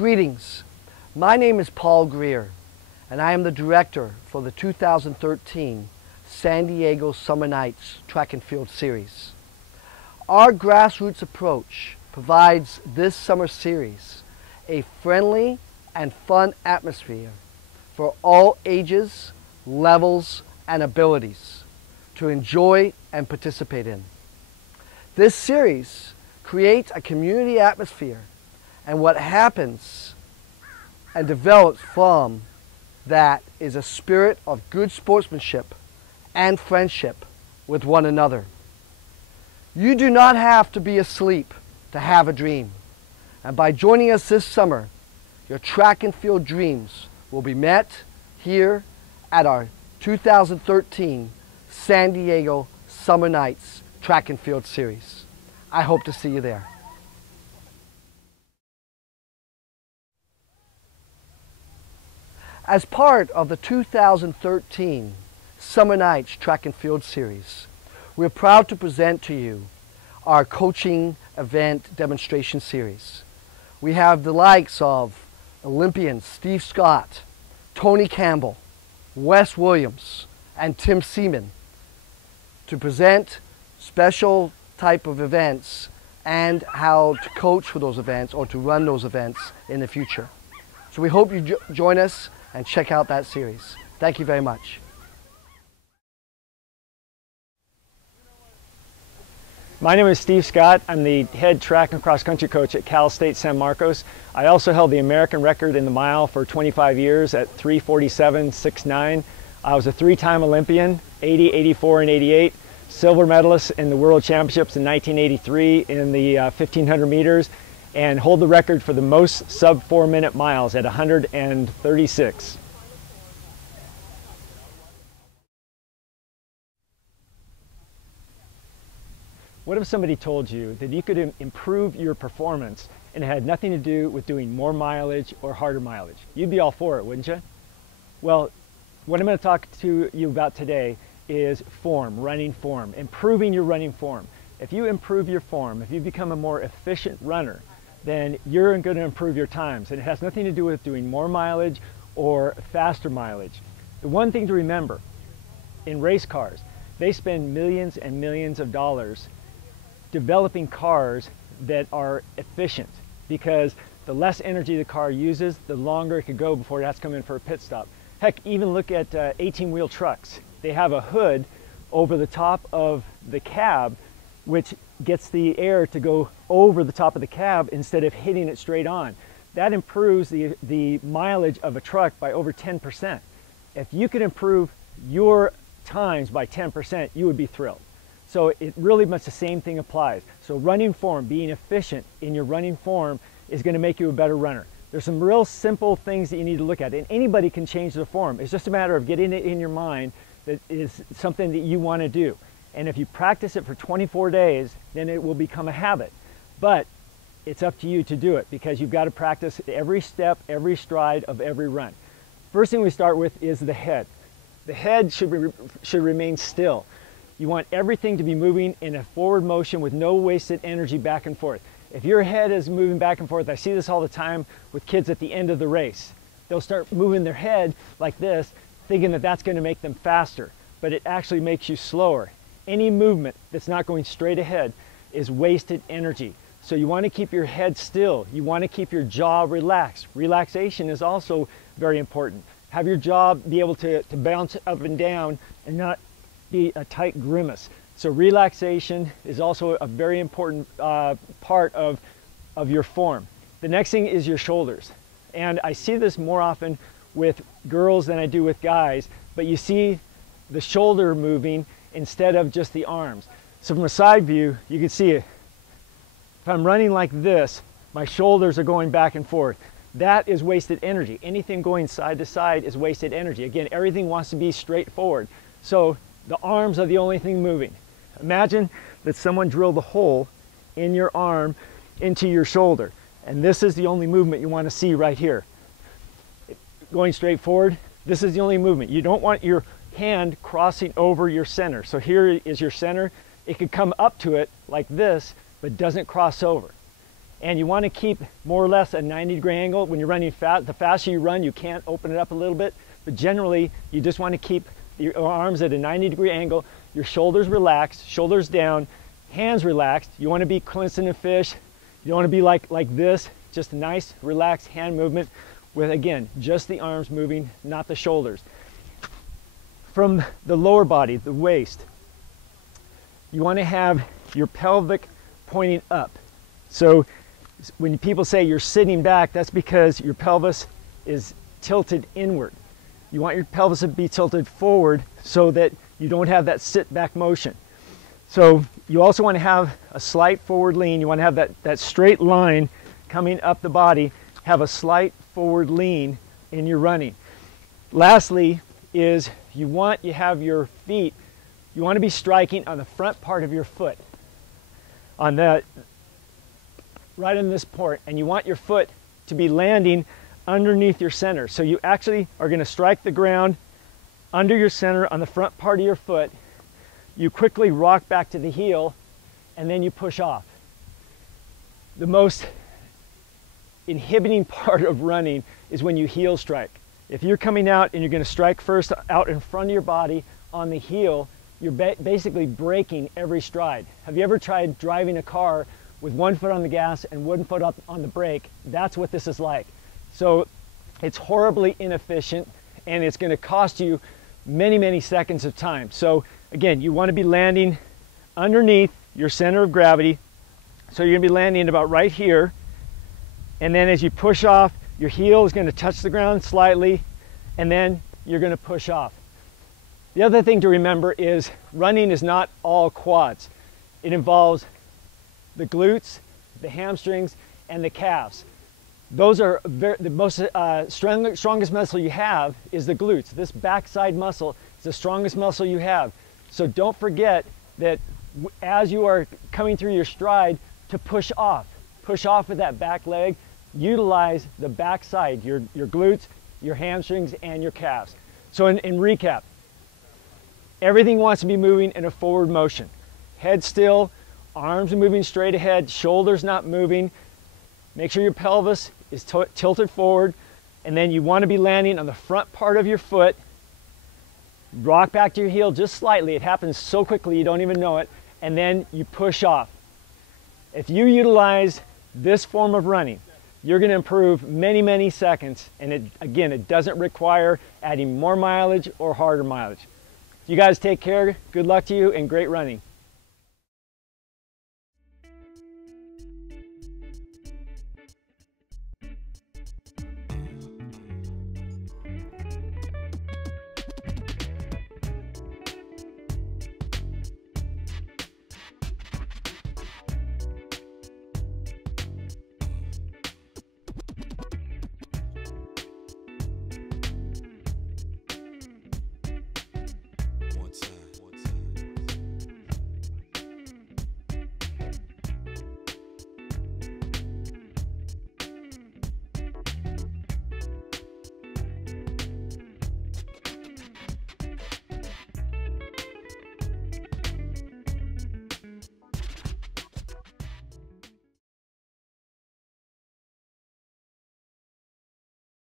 Greetings, my name is Paul Greer and I am the director for the 2013 San Diego Summer Nights Track and Field Series. Our grassroots approach provides this summer series a friendly and fun atmosphere for all ages, levels, and abilities to enjoy and participate in. This series creates a community atmosphere, and what happens and develops from that is a spirit of good sportsmanship and friendship with one another. You do not have to be asleep to have a dream, and by joining us this summer, your track and field dreams will be met here at our 2013 San Diego Summer Nights Track and Field Series. I hope to see you there. As part of the 2013 Summer Nights Track and Field Series, we're proud to present to you our coaching event demonstration series. We have the likes of Olympians Steve Scott, Tony Campbell, Wes Williams, and Tim Seaman to present special type of events and how to coach for those events or to run those events in the future. So we hope you join us and check out that series. Thank you very much. My name is Steve Scott. I'm the head track and cross country coach at Cal State San Marcos. I also held the American record in the mile for 25 years at 3:47.69. I was a three-time Olympian, 80, 84, and 88. Silver medalist in the World Championships in 1983 in the 1500 meters, and hold the record for the most sub 4-minute miles at 136. What if somebody told you that you could improve your performance and it had nothing to do with doing more mileage or harder mileage? You'd be all for it, wouldn't you? Well, what I'm going to talk to you about today is form, running form, improving your running form. If you improve your form, if you become a more efficient runner, then you're going to improve your times. And it has nothing to do with doing more mileage or faster mileage. The one thing to remember, in race cars, they spend millions and millions of dollars developing cars that are efficient, because the less energy the car uses, the longer it could go before it has to come in for a pit stop. Heck, even look at 18-wheel trucks. They have a hood over the top of the cab, which gets the air to go over the top of the cab instead of hitting it straight on. That improves the mileage of a truck by over 10%. If you could improve your times by 10%, you would be thrilled. So it really much the same thing applies. So running form, being efficient in your running form, is going to make you a better runner. There's some real simple things that you need to look at, and anybody can change the form. It's just a matter of getting it in your mind that is something that you want to do. And if you practice it for 24 days, then it will become a habit. But it's up to you to do it, because you've got to practice every step, every stride of every run. First thing we start with is the head. The head should remain still. You want everything to be moving in a forward motion with no wasted energy back and forth. If your head is moving back and forth, I see this all the time with kids at the end of the race. They'll start moving their head like this, thinking that that's going to make them faster, but it actually makes you slower. Any movement that's not going straight ahead is wasted energy. So you want to keep your head still. You want to keep your jaw relaxed. Relaxation is also very important. Have your jaw be able to bounce up and down and not be a tight grimace. So relaxation is also a very important part of your form. The next thing is your shoulders. And I see this more often with girls than I do with guys, but you see the shoulder moving instead of just the arms. So from a side view, you can see it. If I'm running like this, my shoulders are going back and forth. That is wasted energy. Anything going side to side is wasted energy. Again, everything wants to be straight forward. So the arms are the only thing moving. Imagine that someone drilled a hole in your arm into your shoulder, and this is the only movement you want to see right here. Going straight forward, this is the only movement. You don't want your hand crossing over your center. So here is your center. It could come up to it like this, but doesn't cross over. And you want to keep more or less a 90-degree angle. When you're running fast, the faster you run, you can't open it up a little bit. But generally, you just want to keep your arms at a 90-degree angle, your shoulders relaxed, shoulders down, hands relaxed. You want to be Clinton fish. You don't want to be like this, just a nice, relaxed hand movement with, again, just the arms moving, not the shoulders. From the lower body, the waist, you want to have your pelvic pointing up. So when people say you're sitting back, that's because your pelvis is tilted inward. You want your pelvis to be tilted forward so that you don't have that sit back motion. So you also want to have a slight forward lean. You want to have that straight line coming up the body, have a slight forward lean in your running. Lastly is you have your feet, you want to be striking on the front part of your foot, on that, right in this port, and you want your foot to be landing underneath your center. So you actually are going to strike the ground under your center on the front part of your foot. You quickly rock back to the heel, and then you push off. The most inhibiting part of running is when you heel strike. If you're coming out and you're going to strike first out in front of your body on the heel, you're basically breaking every stride. Have you ever tried driving a car with one foot on the gas and one foot up on the brake? That's what this is like. So it's horribly inefficient, and it's going to cost you many, many seconds of time. So again, you want to be landing underneath your center of gravity. So you're going to be landing about right here. And then as you push off, your heel is going to touch the ground slightly, and then you're going to push off. The other thing to remember is running is not all quads. It involves the glutes, the hamstrings, and the calves. Those are the most strongest muscle you have is the glutes. This backside muscle is the strongest muscle you have. So don't forget that as you are coming through your stride, to push off with that back leg. Utilize the backside, your glutes, your hamstrings, and your calves. So in recap, everything wants to be moving in a forward motion. Head still, arms are moving straight ahead, shoulders not moving. Make sure your pelvis is tilted forward, and then you want to be landing on the front part of your foot. Rock back to your heel just slightly. It happens so quickly you don't even know it, and then you push off. If you utilize this form of running, you're going to improve many, many seconds, and again, it doesn't require adding more mileage or harder mileage. You guys take care, good luck to you, and great running.